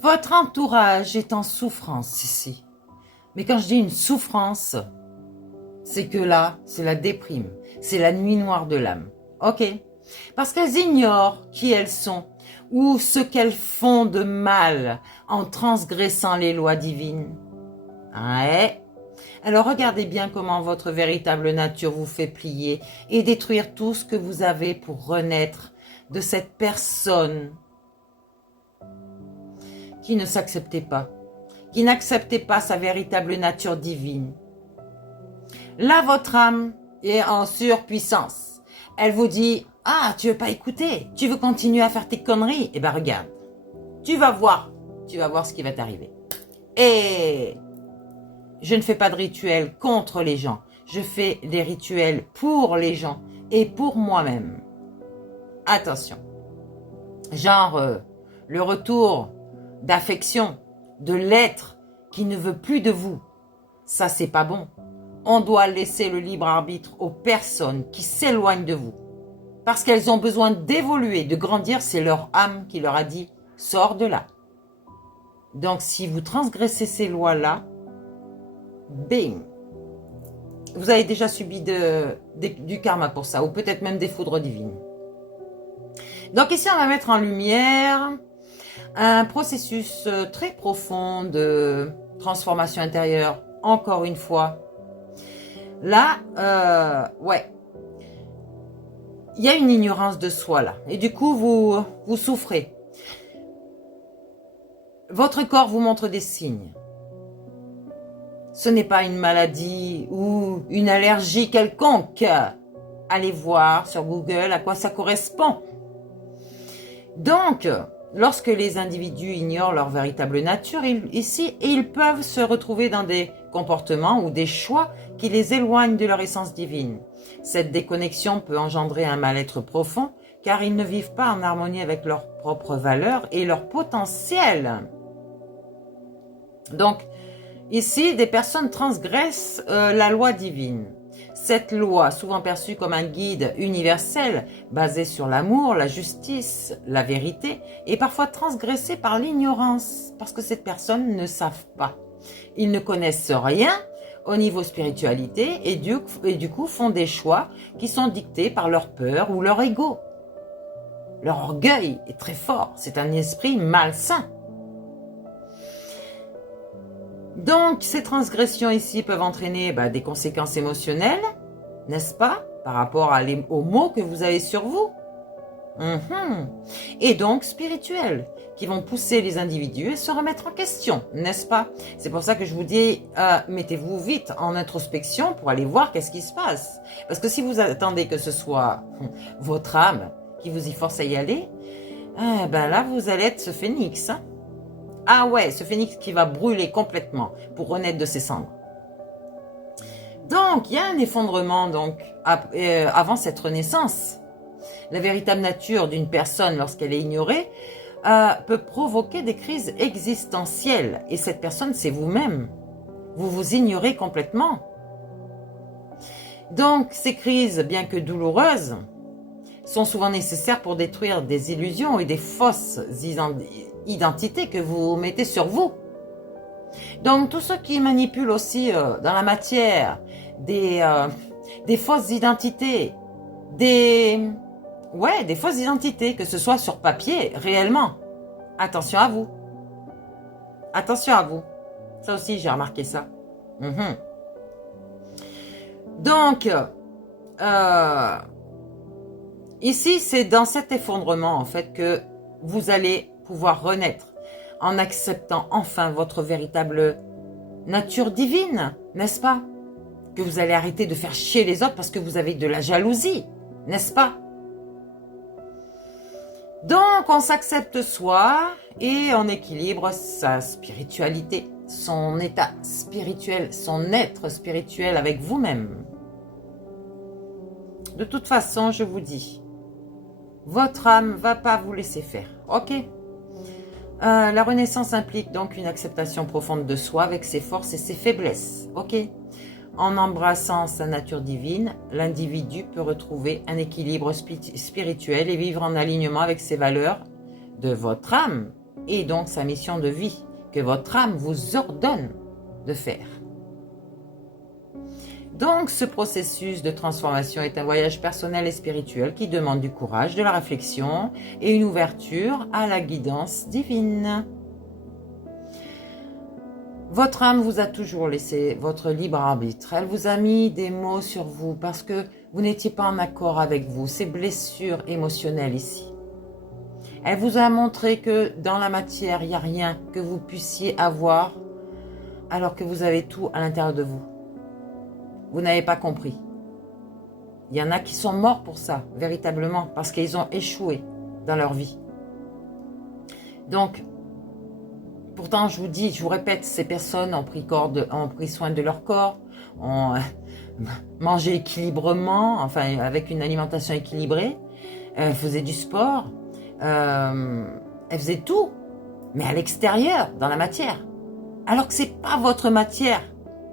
Votre entourage est en souffrance ici. Mais quand je dis une souffrance, c'est que là, c'est la déprime. C'est la nuit noire de l'âme. Ok? Parce qu'elles ignorent qui elles sont ou ce qu'elles font de mal en transgressant les lois divines. Ouais. Alors regardez bien comment votre véritable nature vous fait plier et détruire tout ce que vous avez pour renaître de cette personne qui ne s'acceptait pas, qui n'acceptait pas sa véritable nature divine. Là, votre âme est en surpuissance. Elle vous dit, ah, tu veux pas écouter, tu veux continuer à faire tes conneries. Eh ben regarde, tu vas voir ce qui va t'arriver. Et je ne fais pas de rituels contre les gens, je fais des rituels pour les gens et pour moi-même. Attention, genre le retour d'affection, de l'être qui ne veut plus de vous. Ça, c'est pas bon. On doit laisser le libre arbitre aux personnes qui s'éloignent de vous. Parce qu'elles ont besoin d'évoluer, de grandir, c'est leur âme qui leur a dit « sors de là ». Donc, si vous transgressez ces lois-là, bing, vous avez déjà subi du karma pour ça, ou peut-être même des foudres divines. Donc ici, on va mettre en lumière un processus très profond de transformation intérieure, encore une fois. Là, ouais, il y a une ignorance de soi là, et du coup, vous souffrez. Votre corps vous montre des signes. Ce n'est pas une maladie ou une allergie quelconque. Allez voir sur Google à quoi ça correspond. Donc, lorsque les individus ignorent leur véritable nature, ils peuvent se retrouver dans des comportements ou des choix qui les éloignent de leur essence divine. Cette déconnexion peut engendrer un mal-être profond car ils ne vivent pas en harmonie avec leurs propres valeurs et leur potentiel. Donc, ici, des personnes transgressent la loi divine. Cette loi, souvent perçue comme un guide universel, basé sur l'amour, la justice, la vérité, est parfois transgressée par l'ignorance, parce que ces personnes ne savent pas. Ils ne connaissent rien au niveau spiritualité et du coup font des choix qui sont dictés par leur peur ou leur ego. Leur orgueil est très fort, c'est un esprit malsain. Donc, ces transgressions ici peuvent entraîner des conséquences émotionnelles, n'est-ce pas, par rapport aux mots que vous avez sur vous. Et donc spirituelles, qui vont pousser les individus à se remettre en question, n'est-ce pas? C'est pour ça que je vous dis, mettez-vous vite en introspection pour aller voir qu'est-ce qui se passe. Parce que si vous attendez que ce soit votre âme qui vous y force à y aller, là, vous allez être ce phénix, hein. Ah ouais, ce phénix qui va brûler complètement pour renaître de ses cendres. Donc, il y a un effondrement avant cette renaissance. La véritable nature d'une personne, lorsqu'elle est ignorée, peut provoquer des crises existentielles. Et cette personne, c'est vous-même. Vous vous ignorez complètement. Donc, ces crises, bien que douloureuses, sont souvent nécessaires pour détruire des illusions et des fausses identités que vous mettez sur vous. Donc, tous ceux qui manipulent aussi dans la matière des fausses identités, des fausses identités, que ce soit sur papier, réellement. Attention à vous. Attention à vous. Ça aussi, j'ai remarqué ça. Donc, ici, c'est dans cet effondrement, en fait, que vous allez pouvoir renaître en acceptant enfin votre véritable nature divine, n'est-ce pas? Que vous allez arrêter de faire chier les autres parce que vous avez de la jalousie, n'est-ce pas? Donc, on s'accepte soi et on équilibre sa spiritualité, son état spirituel, son être spirituel avec vous-même. De toute façon, je vous dis, votre âme ne va pas vous laisser faire, ok? La renaissance implique donc une acceptation profonde de soi avec ses forces et ses faiblesses, ok? En embrassant sa nature divine, l'individu peut retrouver un équilibre spirituel et vivre en alignement avec ses valeurs de votre âme et donc sa mission de vie que votre âme vous ordonne de faire. Donc, ce processus de transformation est un voyage personnel et spirituel qui demande du courage, de la réflexion et une ouverture à la guidance divine. Votre âme vous a toujours laissé votre libre arbitre. Elle vous a mis des mots sur vous parce que vous n'étiez pas en accord avec vous, ces blessures émotionnelles ici. Elle vous a montré que dans la matière, il n'y a rien que vous puissiez avoir alors que vous avez tout à l'intérieur de vous. Vous n'avez pas compris. Il y en a qui sont morts pour ça, véritablement, parce qu'ils ont échoué dans leur vie. Donc, pourtant, je vous dis, je vous répète, ces personnes ont pris soin de leur corps, ont mangé équilibrement, enfin, avec une alimentation équilibrée, elles faisaient du sport, elles faisaient tout, mais à l'extérieur, dans la matière. Alors que c'est pas votre matière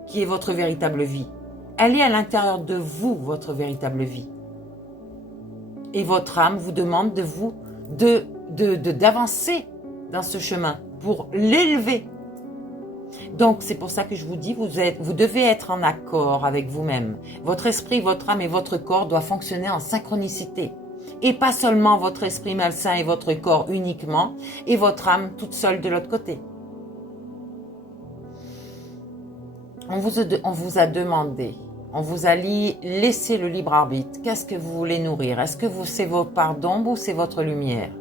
qui est votre véritable vie. Elle est à l'intérieur de vous, votre véritable vie. Et votre âme vous demande d'avancer dans ce chemin pour l'élever. Donc, c'est pour ça que je vous dis, vous devez être en accord avec vous-même. Votre esprit, votre âme et votre corps doivent fonctionner en synchronicité. Et pas seulement votre esprit malsain et votre corps uniquement, et votre âme toute seule de l'autre côté. On vous a demandé, on vous a laissé le libre arbitre. Qu'est-ce que vous voulez nourrir? Est-ce que c'est vos parts d'ombre ou c'est votre lumière?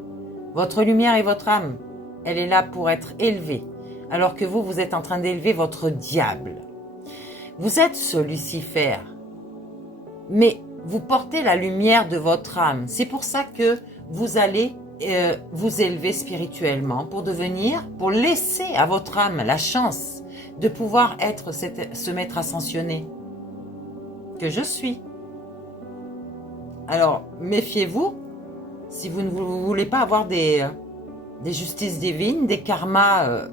Votre lumière et votre âme, elle est là pour être élevée. Alors que vous êtes en train d'élever votre diable. Vous êtes ce Lucifer. Mais vous portez la lumière de votre âme. C'est pour ça que vous allez vous élever spirituellement pour laisser à votre âme la chance de pouvoir être ce maître ascensionné que je suis. Alors, méfiez-vous si vous ne voulez pas avoir des justices divines, des karmas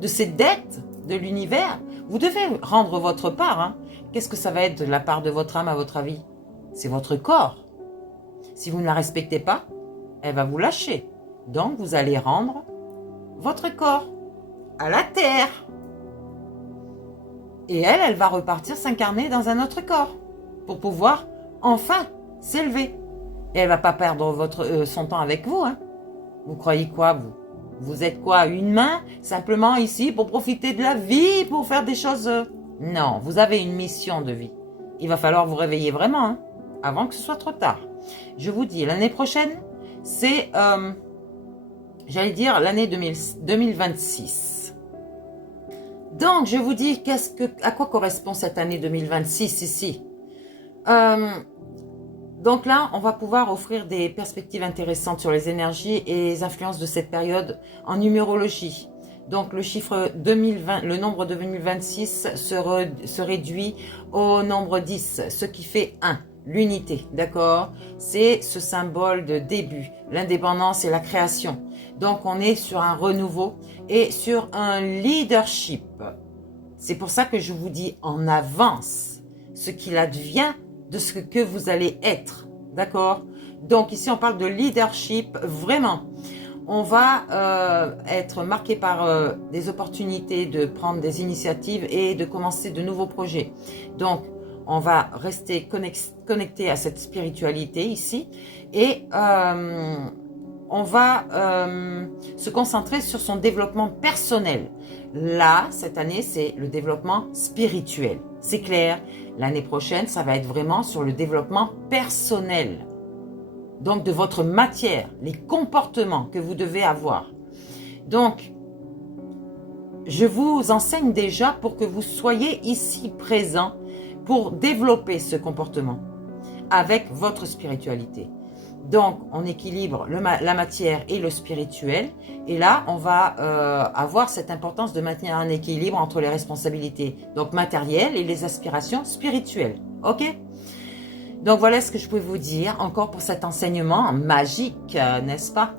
de ces dettes de l'univers. Vous devez rendre votre part. Hein. Qu'est-ce que ça va être de la part de votre âme à votre avis? C'est votre corps. Si vous ne la respectez pas, elle va vous lâcher. Donc, vous allez rendre votre corps à la terre. Et elle va repartir s'incarner dans un autre corps pour pouvoir enfin s'élever. Et elle ne va pas perdre son temps avec vous. Hein. Vous croyez quoi, vous? Vous êtes quoi, une main simplement ici pour profiter de la vie, pour faire des choses... Non, vous avez une mission de vie. Il va falloir vous réveiller vraiment, hein, avant que ce soit trop tard. Je vous dis, l'année prochaine, c'est, j'allais dire, l'année 2026. Donc, je vous dis, à quoi correspond cette année 2026 ici? Donc là, on va pouvoir offrir des perspectives intéressantes sur les énergies et les influences de cette période en numérologie. Donc le chiffre 2020, le nombre de 2026 se réduit au nombre 10, ce qui fait 1, l'unité, d'accord? C'est ce symbole de début, l'indépendance et la création. Donc on est sur un renouveau et sur un leadership. C'est pour ça que je vous dis en avance ce qu'il advient de ce que vous allez être, d'accord? Donc ici on parle de leadership, vraiment. On va être marqué par des opportunités de prendre des initiatives et de commencer de nouveaux projets. Donc on va rester connecté à cette spiritualité ici et on va se concentrer sur son développement personnel. Là, cette année, c'est le développement spirituel. C'est clair. L'année prochaine, ça va être vraiment sur le développement personnel. Donc, de votre matière, les comportements que vous devez avoir. Donc, je vous enseigne déjà pour que vous soyez ici présent pour développer ce comportement avec votre spiritualité. Donc, on équilibre la matière et le spirituel. Et là, on va avoir cette importance de maintenir un équilibre entre les responsabilités donc matérielles et les aspirations spirituelles. OK? Donc, voilà ce que je pouvais vous dire encore pour cet enseignement magique, n'est-ce pas?